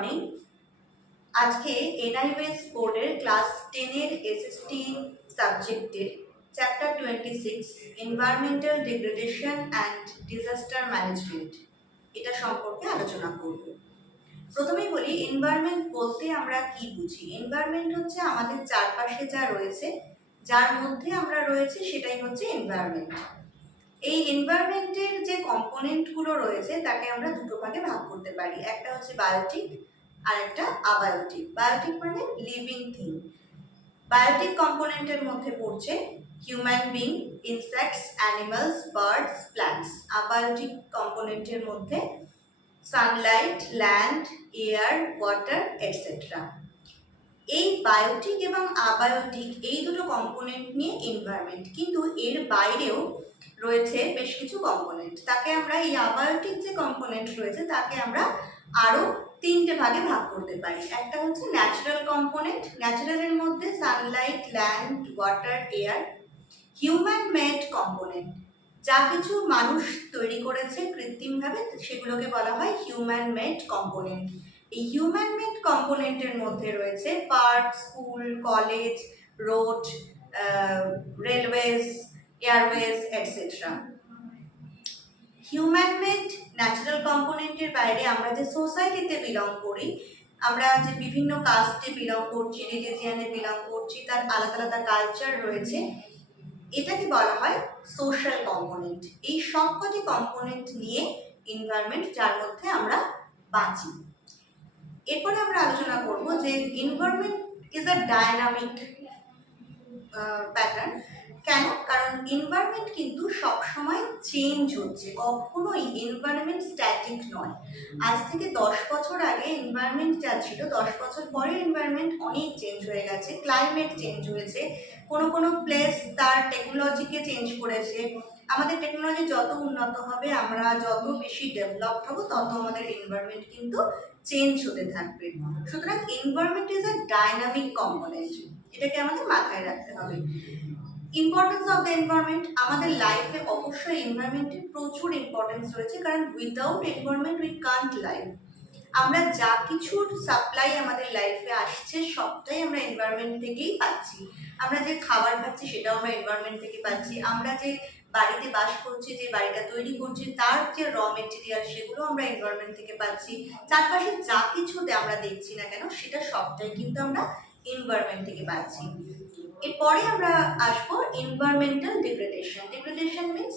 Morning. আজকে NIOS বোর্ডের class 10 এর এসএসটি সাবজেক্টের chapter 26 environmental degradation and disaster management এটা সম্পর্কে আলোচনা করব। প্রথমেই বলি, এনভায়রনমেন্ট বলতে আমরা কি বুঝি। এনভায়রনমেন্ট হচ্ছে আমাদের চারপাশে যা রয়েছে, যার মধ্যে আমরা রয়েছে, সেটাই হচ্ছে এনভায়রনমেন্ট। এই এনভায়রনমেন্টের যে কম্পোনেন্টগুলো রয়েছে তাকে আমরা দুটো ভাগে ভাগ করতে পারি। একটা হচ্ছে বায়োটিক আর একটা আবায়োটিক। বায়োটিক মানে লিভিং থিং। বায়োটিক কম্পোনেন্টের মধ্যে পড়ছে human being, insects, animals, birds, plants. Abiotic কম্পোনেন্টের মধ্যে sunlight, land, air, water, etcetera. এই বায়োটিক এবং আবায়োটিক এই দুটো কম্পোনেন্ট নিয়ে এনভায়রনমেন্ট, কিন্তু এর বাইরেও রয়েছে বেশ কিছু কম্পোনেন্ট। তাকে আমরা এই আবায়োটিক যে কম্পোনেন্ট রয়েছে তাকে আমরা আরো তিনটে ভাগে ভাগ করতে পারি। একটা হচ্ছে ন্যাচারাল কম্পোনেন্ট। ন্যাচারালের মধ্যে sunlight, land, water, air. Human made component, যা কিছু মানুষ তৈরি করেছে কৃত্রিমভাবে, সেগুলোকে বলা হয় হিউম্যান মেড কম্পোনেন্ট। এই হিউম্যান মেড কম্পোনেন্টের মধ্যে রয়েছে park, school, college, road, railways, airways, etcetera. Human made natural কম্পোনেন্টের বাইরে আমরা যে সোসাইটিতে বিলং করি, আমরা যে বিভিন্ন কাস্টে বিলং করছি, রিলিজিয়ানে বিলং করছি, তার আলাদা আলাদা কালচার রয়েছে, এটাকে বলা হয় সোশ্যাল কম্পোনেন্ট। এই সবকটি কম্পোনেন্ট নিয়ে এনভায়রনমেন্ট, যার মধ্যে আমরা বাঁচি। এরপরে আমরা আলোচনা করব যে environment is a dynamic pattern. কেন? কারণ এনভায়রনমেন্ট কিন্তু সবসময় চেঞ্জ হচ্ছে, কখনোই এনভায়রনমেন্ট স্ট্যাটিক নয়। আজ থেকে 10 বছর আগে এনভায়রনমেন্ট যা ছিল, 10 বছর পরে এনভায়রনমেন্ট অনেক চেঞ্জ হয়ে গেছে। ক্লাইমেট চেঞ্জ হয়েছে, কোনো কোনো প্লেস তার টেকনোলজিকে চেঞ্জ করেছে। আমাদের টেকনোলজি যত উন্নত হবে, আমরা যত বেশি ডেভেলপড হব, তত আমাদের এনভায়রনমেন্ট কিন্তু চেঞ্জ হতে থাকবে। সুতরাং environment is a dynamic component, এটাকে আমাদের মাথায় রাখতে হবে। ইম্পর্টেন্স অফ দ্য এনভায়রনমেন্ট, আমাদের লাইফে অবশ্যই এনভায়রনমেন্টের প্রচুর ইম্পর্টেন্স রয়েছে, কারণ without environment we can't live. আমরা যা কিছুর সাপ্লাই আমাদের লাইফে আসছে, সবটাই আমরা এনভায়রনমেন্ট থেকেই পাচ্ছি। আমরা যে খাবার খাচ্ছি সেটাও আমরা এনভায়রনমেন্ট থেকে পাচ্ছি। আমরা যে বাড়িতে বাস করছি, যে বাড়িটা তৈরি করছি, তার যে র মেটেরিয়াল, সেগুলো আমরা এনভায়রনমেন্ট থেকে পাচ্ছি। চারপাশে যা কিছু আমরা দেখছি না কেন, সেটা সবটাই কিন্তু আমরা এনভায়রনমেন্ট থেকে পাচ্ছি। এরপরে আমরা আসবো এনভায়রনমেন্টাল ডিগ্রেডেশন। ডিগ্রেডেশন মিন্স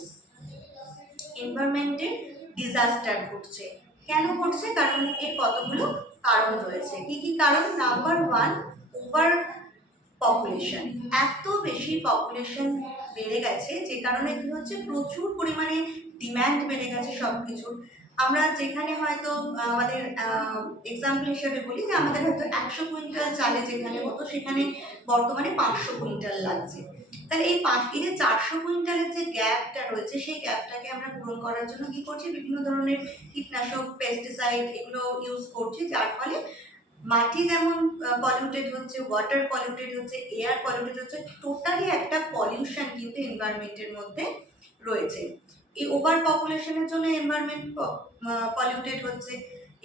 এনভায়রনমেন্টের ডিজাস্টার ঘটছে। কেন ঘটছে? কারণ এর কতগুলো কারণ রয়েছে। কি কি কারণ? Number 1, over population. এত বেশি পপুলেশন বেড়ে গেছে, যে কারণে কি হচ্ছে, প্রচুর পরিমাণে ডিম্যান্ড বেড়ে গেছে সব কিছুর। আমরা যেখানে হয়তো আমাদের এক্সাম্পল হিসেবে বলি যে আমাদের হয়তো 100 কুইন্টাল চালে যেখানে হতো, সেখানে বর্তমানে 500 কুইন্টাল লাগছে। তাহলে এই যে 400 কুইন্টালের যে গ্যাপটা রয়েছে, সেই গ্যাপটাকে আমরা পূরণ করার জন্য কি করছি, বিভিন্ন ধরনের কীটনাশক, পেস্টিসাইড এগুলো ইউজ করছি, যার ফলে মাটি যেমন পলিউটেড হচ্ছে, ওয়াটার পলিউটেড হচ্ছে, এয়ার পলিউটেড হচ্ছে। টোটালি একটা পলিউশন কিন্তু এনভায়রনমেন্টের মধ্যে রয়েছে। এই ওভার পপুলেশনের জন্য এনভায়রনমেন্ট পলিউটেড হচ্ছে।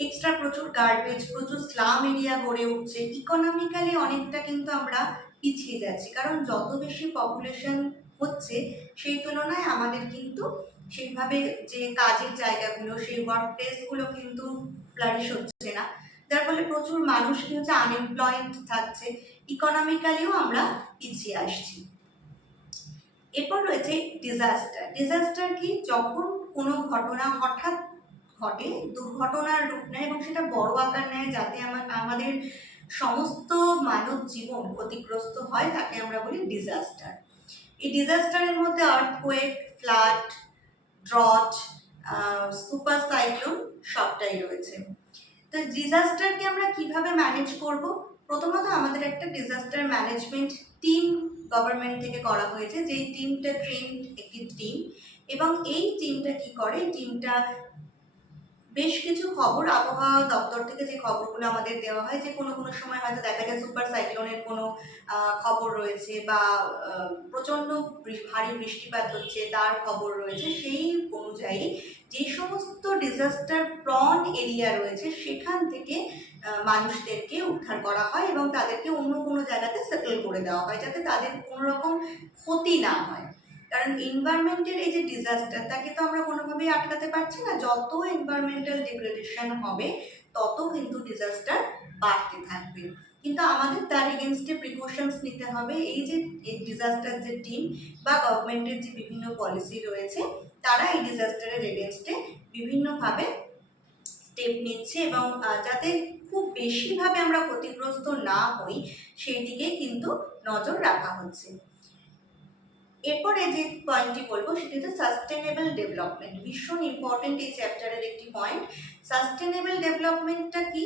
এক্সট্রা প্রচুর গার্বেজ, প্রচুর স্লাম এরিয়া গড়ে উঠছে। ইকোনমিক্যালি অনেকটা কিন্তু আমরা পিছিয়ে যাচ্ছি, কারণ যত বেশি পপুলেশন হচ্ছে, সেই তুলনায় আমাদের কিন্তু সেইভাবে যে কাজের জায়গাগুলো, সেই ওয়ার্ক প্লেসগুলো কিন্তু ফ্লারিশ হচ্ছে না, যার ফলে প্রচুর মানুষ কি হচ্ছে, আনএমপ্লয়েড থাকছে। ইকোনমিক্যালিও আমরা পিছিয়ে আসছি। এরপর রয়েছে ডিজাস্টার। ডিজাস্টার কি? যখন কোনো ঘটনা হঠাৎ ঘটে, দুর্ঘটনার রূপ নেয় এবং সেটা বড় আকার নেয়, যাতে আমাদের সমস্ত মানব জীবন ক্ষতিগ্রস্ত হয়, তাকে আমরা বলি ডিজাস্টার। এই ডিজাস্টারের মধ্যে earthquake, flood, drought, super cyclone সবটাই রয়েছে। তো ডিজাস্টারকে আমরা কিভাবে ম্যানেজ করব? প্রথমত আমাদের একটা ডিজাস্টার ম্যানেজমেন্ট টিম গভর্নমেন্ট থেকে করা হয়েছে, যেই টিমটা ট্রেন্ড একটি টিম, এবং এই টিমটা কি করে, টিমটা বেশ কিছু খবর আবহাওয়া দপ্তর থেকে যে খবরগুলো আমাদের দেওয়া হয়, যে কোনো কোনো সময় হয়তো দেখা যায় সুপার সাইক্লোনের কোনো খবর রয়েছে, বা প্রচণ্ড ভারী বৃষ্টিপাত হচ্ছে তার খবর রয়েছে, সেই অনুযায়ী যে সমস্ত ডিজাস্টার প্রন এরিয়া রয়েছে সেখান থেকে মানুষদেরকে উদ্ধার করা হয় এবং তাদেরকে অন্য কোনো জায়গাতে সেটেল করে দেওয়া হয়, যাতে তাদের কোনো রকম ক্ষতি না হয়। কারণ এনভায়রনমেন্টের এই যে ডিজাস্টার, তাকে তো আমরা কোনোভাবেই আটকাতে পারছি না। যত এনভায়রনমেন্টাল ডিগ্রেডেশন হবে তত কিন্তু ডিজাস্টার বাড়তে থাকবে। কিন্তু আমাদের তার এগেনস্টে প্রিকশনস নিতে হবে। এই যে ডিজাস্টার যে টিম বা গভর্নমেন্টের যে বিভিন্ন পলিসি রয়েছে, তারা এই ডিজাস্টারের এগেনস্টে বিভিন্নভাবে স্টেপ নিচ্ছে এবং যাতে খুব বেশিভাবে আমরা ক্ষতিগ্রস্ত না হই সেই দিকে কিন্তু নজর রাখা হচ্ছে। এরপরে যে পয়েন্টটি বলবো সেটি হচ্ছে সাস্টেনেবল ডেভেলপমেন্ট। ভীষণ ইম্পর্টেন্ট এই চ্যাপ্টারের একটি পয়েন্ট। সাস্টেনেবল ডেভেলপমেন্টটা কি,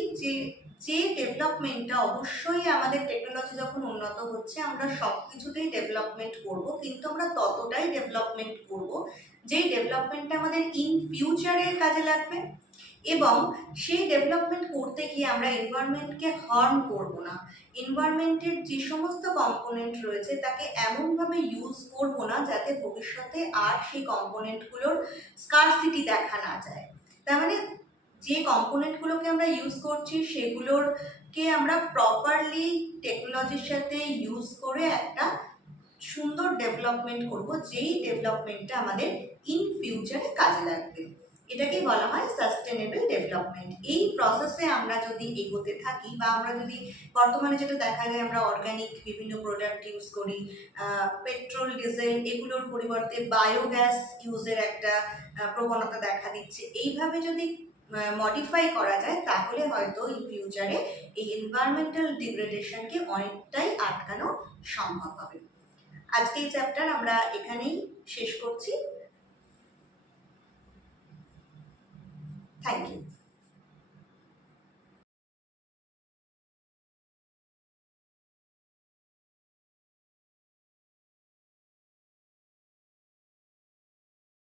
যে ডেভেলপমেন্টটা অবশ্যই আমাদের টেকনোলজি যখন উন্নত হচ্ছে আমরা সব কিছুতেই ডেভেলপমেন্ট করব, কিন্তু আমরা ততটাই ডেভেলপমেন্ট করব যেই ডেভেলপমেন্টটা আমাদের ইন ফিউচারে কাজে লাগবে, এবং সেই ডেভেলপমেন্ট করতে গিয়ে আমরা এনভায়রনমেন্টকে হার্ম করব না। এনভায়রনমেন্টের যে সমস্ত কম্পোনেন্ট রয়েছে তাকে এমনভাবে ইউজ করব না যাতে ভবিষ্যতে আর সেই কম্পোনেন্টগুলোর স্কারসিটি দেখা না যায়। তার মানে যে কম্পোনেন্টগুলোকে আমরা ইউজ করছি সেগুলোরকে আমরা প্রপারলি টেকনোলজির সাথে ইউজ করে একটা সুন্দর ডেভেলপমেন্ট করব, যেই ডেভেলপমেন্টটা আমাদের ইন ফিউচারে কাজে লাগবে। এটাকেই বলা হয় সাস্টেনেবল ডেভেলপমেন্ট। এই প্রসেসে আমরা যদি এগোতে থাকি, বা আমরা যদি বর্তমানে যেটা দেখা যায় আমরা অর্গানিক বিভিন্ন প্রোডাক্ট ইউজ করি, পেট্রোল ডিজেল এগুলোর পরিবর্তে বায়োগ্যাস ইউজের একটা প্রবণতা দেখা দিচ্ছে, এইভাবে যদি মডিফাই করা যায় তাহলে হয়তো ইন ফিউচারে এই এনভায়রনমেন্টাল ডিগ্রেডেশনকে অনেকটাই আটকানো সম্ভব হবে। আজকে এই চ্যাপ্টার আমরা এখানেই শেষ